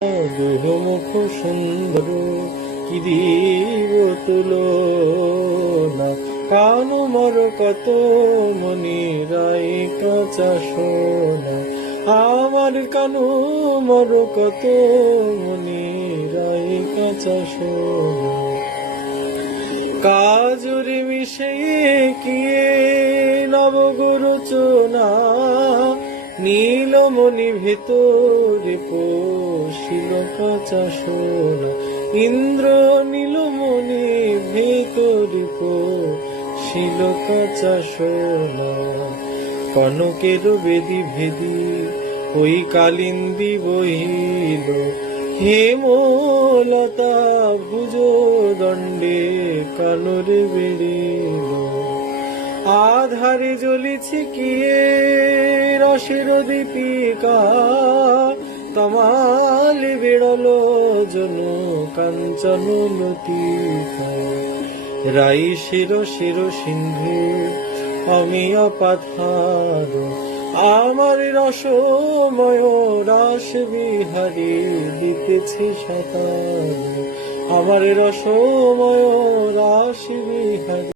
দুহমুখ সুন্দর কি দিব তুলনা, কানু মর কত মনি রাই কাঁচা সোনা। আমার কানু মর কত মনি রাই কাঁচা সোনা। কাজুরি মিশে কিয়ে নবগুরু চোনা, নীলমণি ভেতরে পশিল কাঁচা সোনা। ইন্দ্র নীলমণি ভেতরে পশিল কাঁচা সোনা। কনকের বেদি ভেদি ওই কালিন্দী বহিল, হেমলতা ভুজ দণ্ডে কানরে বেড়িল। আধারে জ্বলিছে কিয়ে রসের দীপিকা, তমালে বেড়ল জন কাঞ্চন লতিকা। রাই শির শির সিন্ধু অমিয় পাথার, আমার রসময় রাস বিহারী দিতেছে সাঁতার। আমার রসময় রাস বিহারী